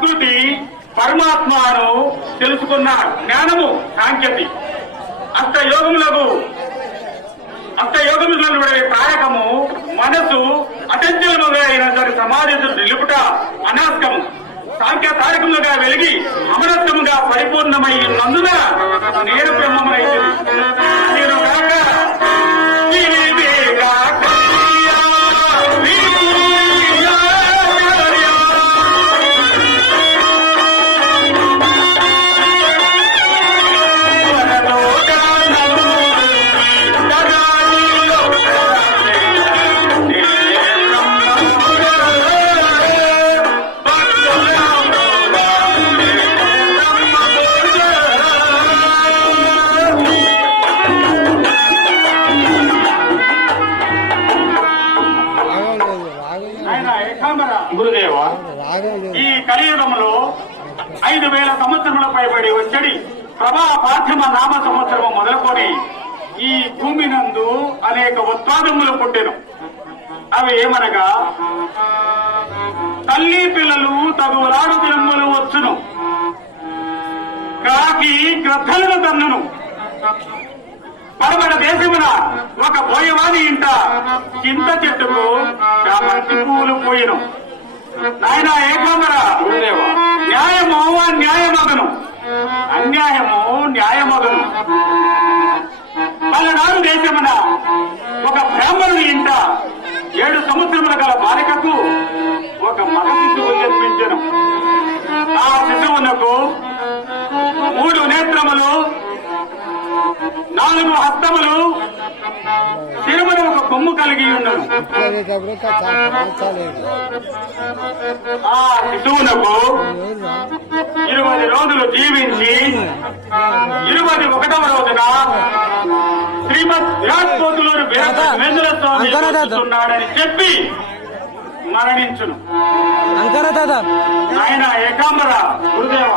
ప్రకృతి పరమాత్మను తెలుసుకున్న జ్ఞానము సాంఖ్యతి అష్టయోగములకు కారకము మనసు అచంచలముగా అయిన సరి సమాజం నిలుపుట అనాస్కము సాంఖ్య తారకములుగా వెలిగి అమరత్వముగా పరిపూర్ణమై నందున నేరు బ్రహ్మమైంది నేను కాక గురుదేవ ఈ కలియుగంలో 5000 సంవత్సరముల పైబడి వచ్చడి ప్రభా పాఠ్యమ నామ సంవత్సరము మొదలుకొని ఈ భూమి నందు అనేక ఉత్పాదములు పుట్టెను. అవి ఏమనగా తల్లి పిల్లలు తగులాడు జన్మలు వచ్చును, కాకి గ్రద్దలను తన్నును, పరమడ దేశమున ఒక బోయవాని ఇంట చింత చెట్టుకు చామంతి పూలు పోయిను. నాయన ఏకాంబర న్యాయము అన్యాయమగను, అన్యాయము న్యాయమగను. పలనాడు దేశమున ఒక బ్రాహ్మణుని ఇంట 7 సంవత్సరముల గల బాలికకు ఒక మగ శిశువు జన్మించెను. ఆ శిశువునకు 3 నేత్రములు, 4 హస్తములు, శిరమున ఒక కొమ్ము కలిగి ఉన్నది. ఆ శిశువునకు 20 రోజులు జీవించి 21వ రోజున శ్రీమద్ విరాట్పోతులూరు వీరేంద్ర స్వామి చూస్తున్నాడని చెప్పి మరణించును. ఆయన ఏకాంబర గురుదేవ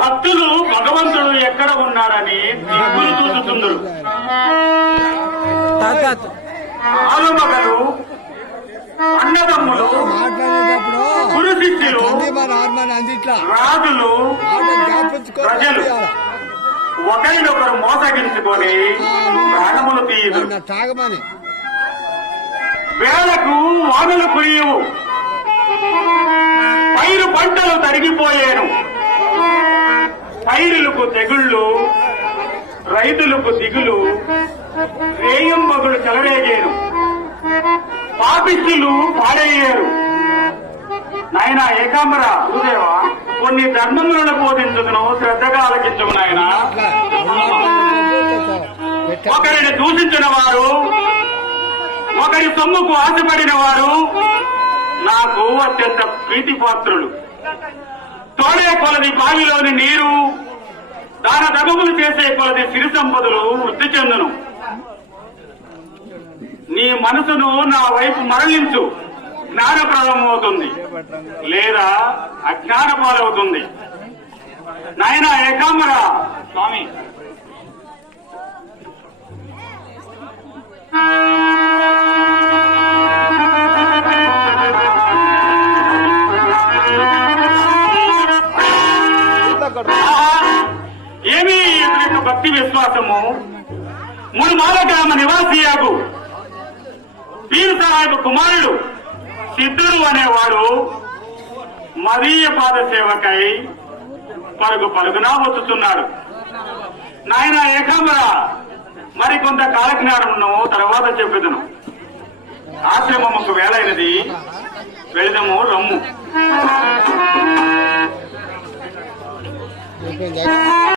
భక్తులు భగవంతుడు ఎక్కడ ఉన్నాడని దిక్కులు చూచుతుందరు. ఆలుమగలు, అన్నదమ్ములు, గురు శిష్యులు, రాజులు, ప్రజలు ఒకరినొకరు మోసగించుకొని ప్రాణములు తీయదు. వేలకు వానలు కురియవు, పైరు పంటలు తరిగిపోయేను. పైరులకు తెగుళ్ళు, రైతులకు దిగులు, రేయంబగులు చెలరేగేను, పాపిష్టులు పాడయ్యారు. నాయన ఏకాంబర గురుదేవ కొన్ని ధర్మములను బోధించుదును, శ్రద్ధగా ఆలకించుము నాయన. ఒకరిని దూషించిన వారు, ఒకరి సొమ్ముకు ఆశపడిన వారు నాకు అత్యంత ప్రీతిపాత్రులు. తోడే కొలది బావిలోని నీరు, దాన దగములు చేసే కొలది సిరి సంపదలు వృద్ధి చెందును. నీ మనసును నా వైపు మరలించు, జ్ఞానప్రదమవుతుంది లేదా అజ్ఞాన పాలవుతుంది. నాయన ఏకాంబర స్వామి ఏమీ ఇతని భక్తి విశ్వాసము. 3 మాల గ్రామ నివాసియాగు పీర్ సాహెబ్ కుమారుడు సిద్ధుడు అనేవాడు మదీయ పాద సేవకై పరుగున వచ్చుతున్నాడు. నాయన ఏకాంబర మరికొంత కాలజ్ఞానమును తర్వాత చెప్పుదును. ఆశ్రమముకు వేలైనది, వెళదము రమ్ము.